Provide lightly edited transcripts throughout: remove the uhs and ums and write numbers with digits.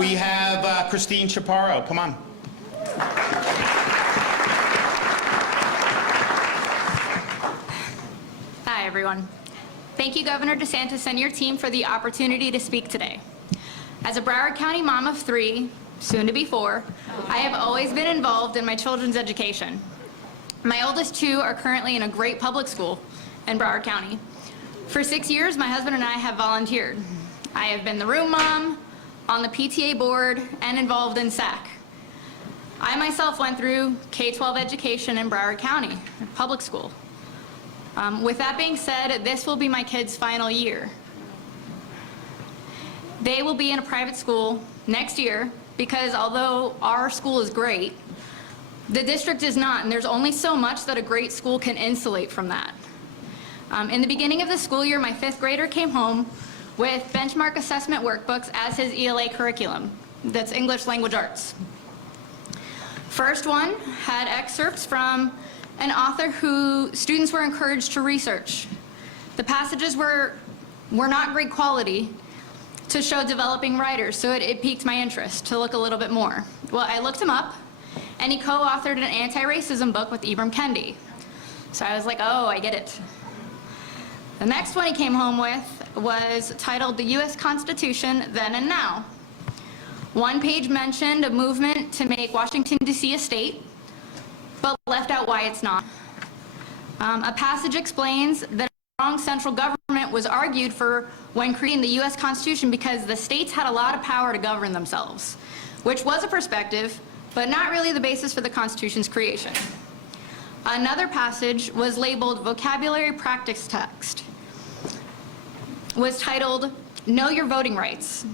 we have Christine Chaparro. Come on. Hi, everyone. Thank you, Governor DeSantis and your team, for the opportunity to speak today. As a Broward County mom of 3, soon to be 4, I have always been involved in my children's education. My oldest 2 are currently in a great public school in Broward County. For 6 years, my husband and I have volunteered. I have been the room mom, on the PTA board, and involved in SAC. I myself went through K-12 education in Broward County, public school. With that being said, this will be my kids' final year. They will be in a private school next year because although our school is great, the district is not, and there's only so much that a great school can insulate from that. In the beginning of the school year, my 5th grader came home with benchmark assessment workbooks as his ELA curriculum. That's English Language Arts. First one had excerpts from an author who students were encouraged to research. The passages were not great quality to show developing writers, so it piqued my interest to look a little bit more. Well, I looked him up, and he co-authored an anti-racism book with Ibram Kendi. So I was like, oh, I get it. The next one he came home with was titled The U.S. Constitution, Then and Now. One page mentioned a movement to make Washington, D.C. a state, but left out why it's not. A passage explains that a strong central government was argued for when creating the U.S. Constitution because the states had a lot of power to govern themselves, which was a perspective, but not really the basis for the Constitution's creation. Another passage was labeled Vocabulary Practice Text, was titled Know Your Voting Rights.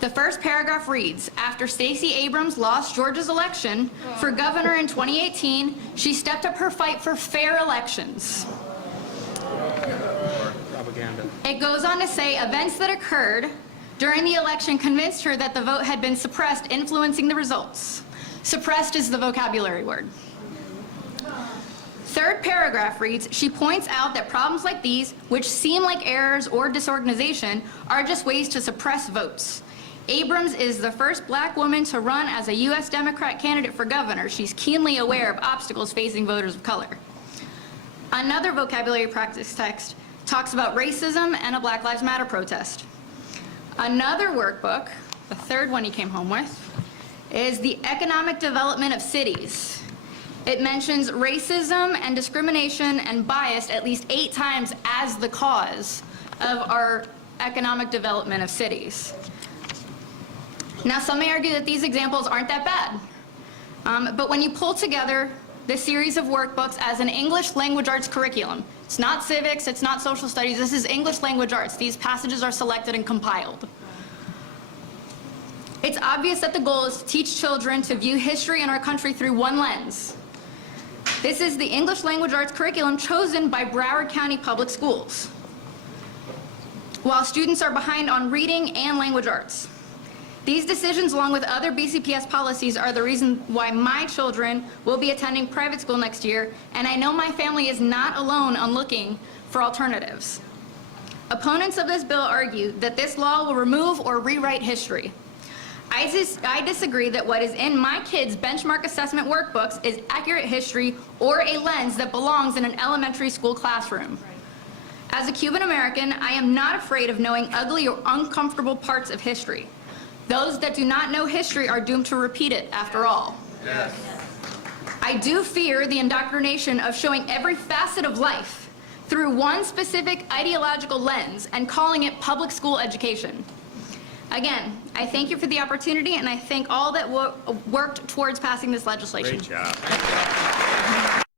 The first paragraph reads, after Stacey Abrams lost Georgia's election for governor in 2018, she stepped up her fight for fair elections. Propaganda. It goes on to say events that occurred during the election convinced her that the vote had been suppressed, influencing the results. Suppressed is the vocabulary word. Third paragraph reads, she points out that problems like these, which seem like errors or disorganization, are just ways to suppress votes. Abrams is the first black woman to run as a U.S. Democrat candidate for governor. She's keenly aware of obstacles facing voters of color. Another vocabulary practice text talks about racism and a Black Lives Matter protest. Another workbook, the third one he came home with, is the economic development of cities. It mentions racism and discrimination and bias at least 8 times as the cause of our economic development of cities. Now, some may argue that these examples aren't that bad, but when you pull together this series of workbooks as an English language arts curriculum, it's not civics, it's not social studies, this is English language arts. These passages are selected and compiled. It's obvious that the goal is to teach children to view history in our country through one lens. This is the English language arts curriculum chosen by Broward County Public Schools, while students are behind on reading and language arts. These decisions, along with other BCPS policies, are the reason why my children will be attending private school next year, and I know my family is not alone on looking for alternatives. Opponents of this bill argue that this law will remove or rewrite history. I disagree that what is in my kids' benchmark assessment workbooks is accurate history or a lens that belongs in an elementary school classroom. As a Cuban American, I am not afraid of knowing ugly or uncomfortable parts of history. Those that do not know history are doomed to repeat it, after all. Yes. I do fear the indoctrination of showing every facet of life through one specific ideological lens and calling it public school education. Again, I thank you for the opportunity, and I thank all that worked towards passing this legislation. Great job.